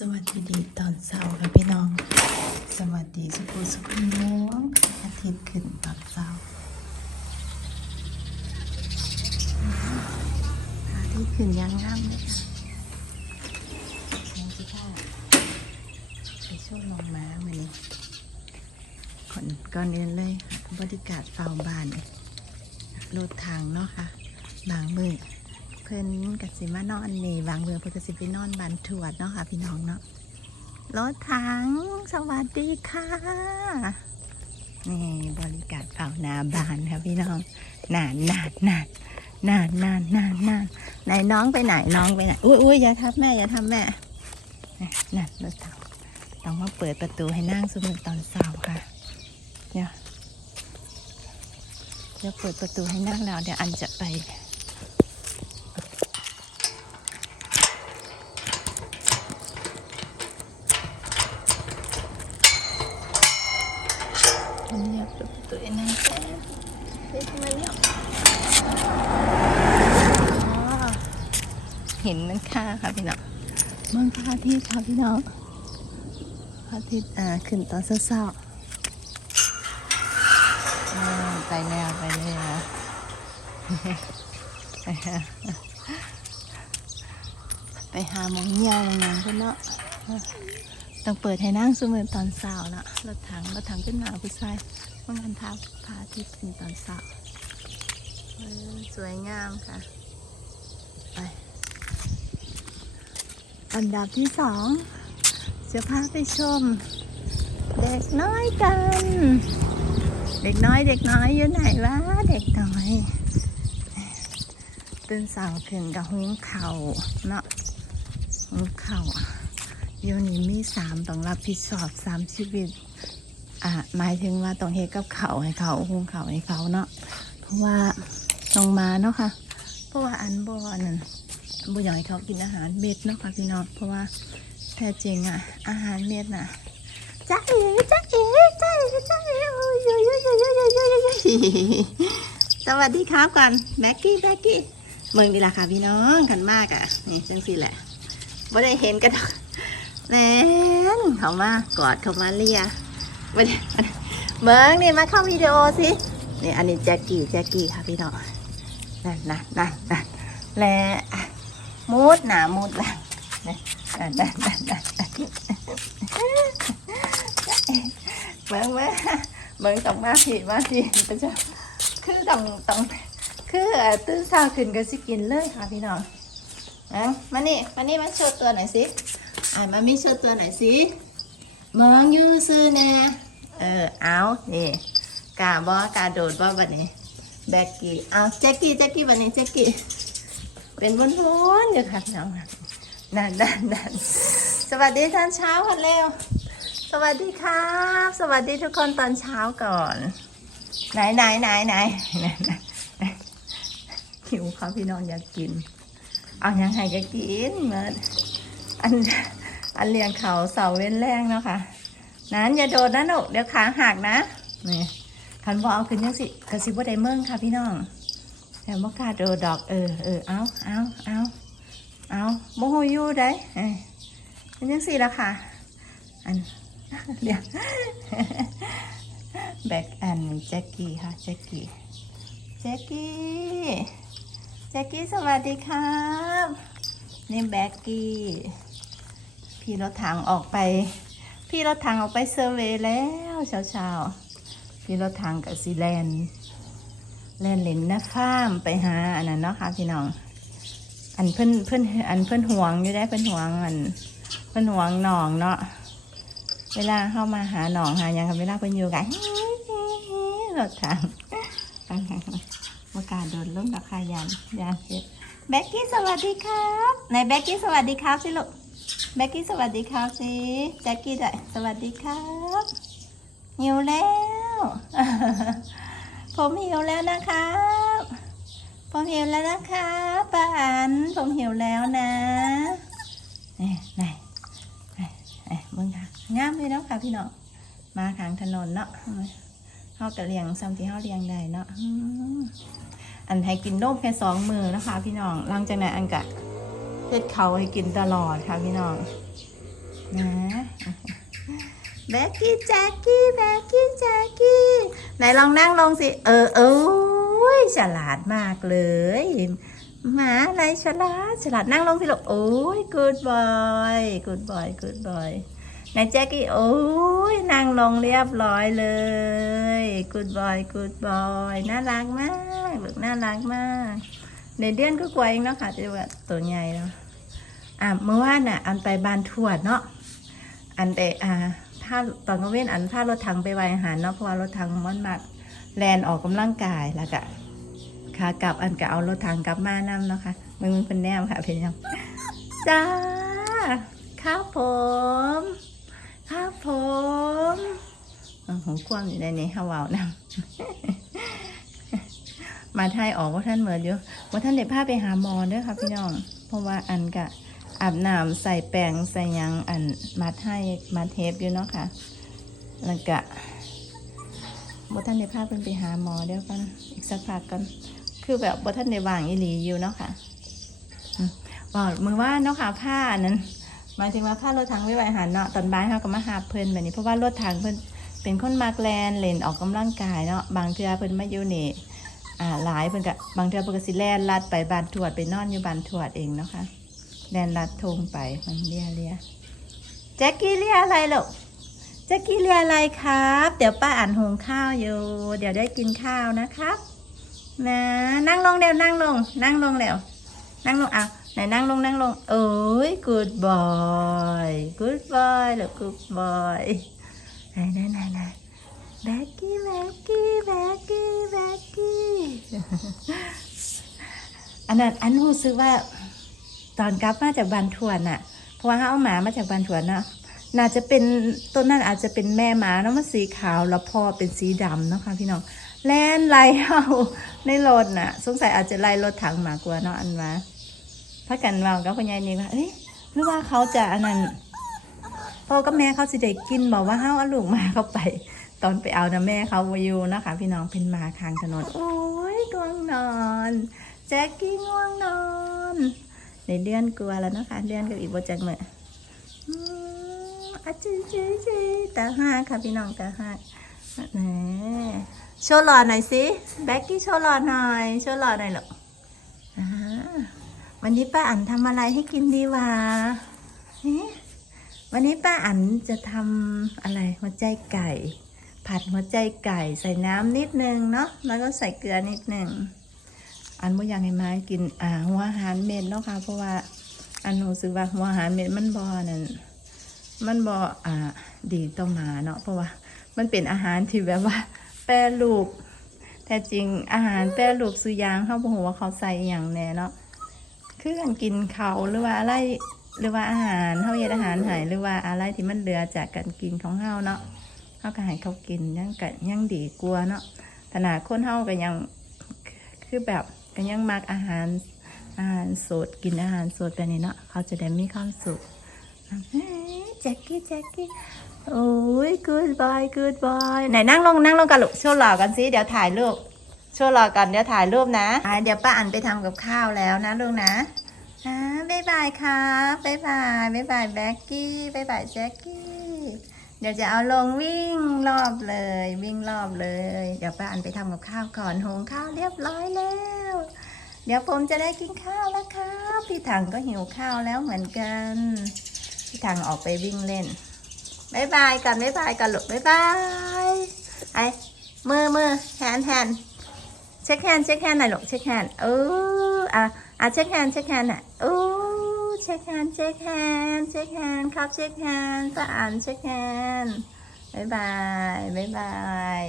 สวัสดีตอนเช้าค่ะพี่น้อง สวัสดีสุขุสุขุนน้องอาทิตย์ขึ้นตอนเช้าอาทิตย์ขึ้นยังงามเลยค่ะยังสิค่ะไปช่วยลงมาวันนี้ก่อนก่อนอื่นเลยบริการเฝ้าบ้านรถทางเนาะค่ะ บางมือ เพิ่นกสิมานอนนี่บางเมือเพิ่นกสิไปนอนบันทวดเนาะค่ะพี่น้องเนาะรถถังสวัสดีค่ะนี่บริการเฝ้าหนาบานค่ะพี่น้องนานนานนานนานนานนานนานไหนน้องไปไหนน้องไปไหนอุ้ยอุ้ยอย่าทับแม่อย่าทำแม่นั่นรถถังต้องมาเปิดประตูให้นั่งสมุนตอนเช้าค่ะเดี๋ยวเดี๋ยวเปิดประตูให้นั่งแล้วเดี๋ยวอันจะไป อันนี้เปิดประตูเองนะแค่เฮ้ยทำไมเนี่ยเห็นมันค่าค่ะพี่น้องมืองพระอาทิตย์ค่ะพี่น้องพระอาทิตย์อ่าขึ้นตอนเช้าๆไปแล้วไปแล้วไปหาหมองเหี่ยวหมองหยังเพื่อนเนาะ ต้องเปิดให้นั่งสมือตอนเช้านะรถถังรถถังขึ้นมาผู้ชายว่างานทาพาทิตย์ขึ้นตอนเช้าเออสวยงามค่ะไปอันดับที่สองจะพาไปชม เด็กน้อยกัน เด็กน้อยเด็กน้อยอยู่ไหนวะเด็กน้อยตื่นสาวขึ้นกับหุงเข่าวเนาะหุงเข่าวอะ เยนี้มีสามต้องรับผิดชอบสามชีวิต อะหมายถึงว่าต้องเฮ็ดกับเขาให้เขาหุงเขาให้เขาเนาะเพราะว่าต้องมาเนาะค่ะ เพราะว่าอันบอนนั่นบ่อยให้เขากินอาหารเม็ดเนาะค่ะพี่น้องเพราะว่าแท้จริงอะ อาหารเม็ดน่ะจ้าเอ๋จ้าเอ๋จ้าเอ๋จ้าเอ๋โอ้ยโยโยโยโยโยโยโยสวัสดีครับก่อนแม็กกี้แม็กกี้เมืองดีละค่ะพี่น้องกันมากอะนี่จังสิแหละไม่ได้เห็นกัน แมนเขามากอดเขามาเลียมาดิเบิงนี่มาเข้าวิดีโอสินี่อันนี้แจ็คกี้แจ็คกี้ค่ะพี่น้องนั่นนั่นนั่นนั่นและมูดหนามูดหลังนั่นนั่นนั่นนั่นเบิงเบิงเบิงต้องมาผิดมาผิดไปจ้ะคือต้องต้องคือตื่นเช้าขึ้นก็สิกินเลยค่ะพี่น้องเอามานี่มานี่มาโชว์ตัวหน่อยสิ อ่านมามีชื่อตัวไหนสิเมืองยูซื้อแน่เออเอานี่กาบอกาโดดบ่บัดนี้แบกกี้เอาแจ็คกี้แจ็คกี้บัดนี้แจ็คกี้เป็นวนวนๆอยู่ค่ะน้องนั่นนั่นนั่นสวัสดีตอนเช้าค่ะเร็ว สวัสดีครับ สวัสดีทุกคนตอนเช้าก่อน ไหนไหนไหนไหนหิวครับพี่น้องอยากกิน เอายังไงก็กินเมืออัน อันเลียงเขาเสาเว้นแรงเนาะค่ะ นั้นอย่าโดดนะหนูเดี๋ยวขาหักนะนี่คันบอเอาขึ้นยังสิกระสิบว่าไดเมิ่งค่ะพี่น้องแต่บ่กล้าโดดดอกเออเออเอาเอาเอาเอาโมโหอยูได้เอ้ยยังสิละค่ะ อันเดี๋ยวแบ็กแอนแจ็คกี้ค่ะแจ็คกี้แจ็คกี้แจ็คกี้สวัสดีครับ นี่แบ็กกี้ พี่รถถังออกไป พี่รถถังออกไปเซอร์เวย์แล้วเช้าๆพี่รถถังกับซีแลนแลนเล่นนะฟ้ามไปหาอันนั้นเนาะค่ะพี่น้อง อันเพิ่อนเพิ่อนอันเพิ่อนห่วงอยู่ได้เพิ่อนห่วงอันเพิ่อนห่วงหนองเนาะเวลาเข้ามาหาหนองหาหยังค่ะเวลาเพิ่นอยู่กันรถถังมากล้าโดนล้มราคายานยานเจ็บแบ็กกี้สวัสดีครับไหนแบ็กกี้สวัสดีครับสิลูก แบ็กกี้สวัสดีครับสิแจ็คกี้ด้วยสวัสดีครับหิวแล้ว ผมหิวแล้วนะครับ ผมหิวแล้วนะครับป้าอันผมหิวแล้วนะนี่ไหนไหนไหนเบิ่งค่ะงามเลยเนาะค่ะพี่น้องมาทางถนนเนาะเฮากะเลียงซ้ำที่เฮาเลียงได้เนาะอันให้กินนมแค่สองมือนะคะพี่น้องหลังจากนั้นอันกะ เฮ็ดเขาให้กินตลอดค่ะพี่น้องนะแบ็กกี้แจ็คกี้แบ็กกี้แจ็คกี้ไหนลองนั่งลงสิ เออเอ้ยฉลาดมากเลยหมาอะไรฉลาดฉลาดนั่งลงสิลูกโอ้ย good boy good boy good boy ไหนแจ็คกี้โอ้ยนั่งลงเรียบร้อยเลย good boy good boy น่ารักมากลูกน่ารักมาก ในเดือนก็กลัวเองเนาะค่ะจะว่าตัวใหญ่เนาะอะเมื่อวานน่ะ อันไปบ้านทวดเนาะอันไปอ่าถ้าตอนกลางเว้นอันถ้ารถถังไปไวอาหารเนาะเพราะว่ารถถังมันมากแลนออกกำลังกายแล้วก็ขากลับอันก็เอารถถังกลับมานํเนาะค่ะมึงมึงเป็นแนมค่ะเพียงจ้าครับผมครับผมโอ้โหความอยู่ในนี้ฮาวาวนะ มาไทยออกว่าท่านเหมือนอยู่ว่าท่านเด็กพาไปหาหมอเด้วยค่ะพี่น้อง เพราะว่าอันกะอาบน้ำใส่แปรงใส่ยังอันมาไทยมาเทปอยู่เนาะค่ะแล้วก็ว่าท่านเด็กพาเพิ่นไปหาหมอเดี๋ยวกันอีกสักพักกัน คือแบบว่าท่านในวางอีหลีอยู่เนาะค่ะบอกมือว่าเนาะค่ะผ้านั้นหมายถึงว่าผ้ารถถังว้ไว้หันเนาะตอนบ่ายเขาก็มาหาเพิ่นแบบนี้เพราะว่ารถถังเพิ่นเป็นคนมากแลนเล่นออกกำลังกายเนาะบางเทื่อเพิ่นมาอยู่นี่ อ่าหลายเพิ่นก็บางเทื่อเพิ่นก็สิแล่นลัดไปบ้านทวดไปนอนอยู่บ้านทวดเองเนาะค่ะแล่นลัดทงไปมันเลียเลียแจ็คกี้เลียอะไรลูกแจ็คกี้เลียอะไรครับ เดี๋ยวป้าอ่านหงข้าวอยู่ เดี๋ยวได้กินข้าวนะครับนะนั่งลงเร็วนั่งลง นั่งลงเร็วนั่งลงเอาไหนนั่งลงนั่งลงเอ้ย good boy good boy ลูก good boy ไหนไหนไหนไหนแบ็กกี้แบ็กกี้แบ็กกี้แบ็กกี้ อันนั้นอันรู้สึกว่า ตอนกลับมาจากบ้านทวนน่ะเพราะว่าเขาเอาหมามาจากบ้านทวนเนาะน่าจะเป็นต้นนั้นอาจจะเป็นแม่หมาเนาะมันสีขาวแล้วพ่อเป็นสีดำเนาะค่ะพี่น้องแล่นไล่เอาในรถน่ะ สงสัยอาจจะไล่รถถังหมากกว่าเนาะอันว่าถ้ากันว่ากับพ่อใหญ่นี่ว่าเอ้ยหรือว่าเขาจะอันนั้นพ่อกับแม่เขาสิได้กินบอกว่าเฮาเอาลูกหมาเข้าไป ตอนไปเอานะแม่เขาวาอยูนะคะ พี่น้องเป็นหมาคางถนนโอ้ยง่วงนอนแจ็คกี้ง่วงนอน ในเดือนกลัวแล้วนะคะ เดือนกับอีกบจังเมื่ออืมอาจีจีจีตาห้าค่ะพี่น้องตาห้าแหมโชว์หล่อหน่อยสิแบ็กกี้โชว์หล่อหน่อยโชว์หล่อหน่อยหรออ่าวันนี้ป้าอั๋นทำอะไรให้กินดีวะเอ๊ะวันนี้ป้าอั๋นจะทำอะไรหัวใจไก่ ผัดหัวใจไก่ใส่น้ำนิดนึงเนาะแล้วก็ใส่เกลือนิดนึงอันว่าอยากให้มากินอ่าหัวอาหารเม็ดเนาะค่ะเพราะว่าอันรู้สึกว่าหัวอาหารเม็ดมันบอนั่นมันบออ่าดีต่อหมาเนาะเพราะว่ามันเป็นอาหารที่แบบว่า แปรรูปแต่จริงอาหารแปรรูปซื้อยางเขาบอกว่าเขาใส่อย่างแน่เนาะคือการกินเขาหรือว่าอะไรหรือว่าอาหารเขาเย็ดอาหารหายหรือว่าอะไรที่มันเหลือจากการกินของเขาเนาะ เขาก็ให้เขากินยังกะยังดีกลัวเนาะขนาดคนเฮาก็ยังคือแบบก็ยังมักอาหารอาหารสดกินอาหารสดแบบนี้เนาะเขาจะได้มีความสุขแจ็คกี้แจ็คกี้โอ้ย good boy good boy ไหนนั่งลงนั่งลงกันลูกโชว์หล่อกันสิเดี๋ยวถ่ายรูปโชว์หล่อกันเดี๋ยวถ่ายรูปนะเดี๋ยวป้าอันไปทำกับข้าวแล้วนะลูกนะอ่าบ๊ายบายครับบ๊ายบายบ๊ายบายแบ็กกี้บ๊ายบายแจ็คกี้ ดี๋ยวจะเอาลงวิ่งรอบเลย วิ่งรอบเลย เดี๋ยวป้าอันไปทำกับข้าวก่อนหุงข้าวเรียบร้อยแล้ว เดี๋ยวผมจะได้กินข้าวแล้วครับพี่ถังก็หิวข้าวแล้วเหมือนกัน พี่ถังออกไปวิ่งเล่นบายบายกันบายบายกันลูกบายบายไอ้มือมือแฮนแฮนเช็คแฮนเช็คแฮนหน่อยลูกเช็คแฮนเอออะอะเช็คแฮนเช็คแฮนอะโอ้เช็คแฮนเช็คแฮนเช็คแฮน ครับเช็คแฮนป้าอ่านเช็คแฮนบ๊ายบายบ๊ายบาย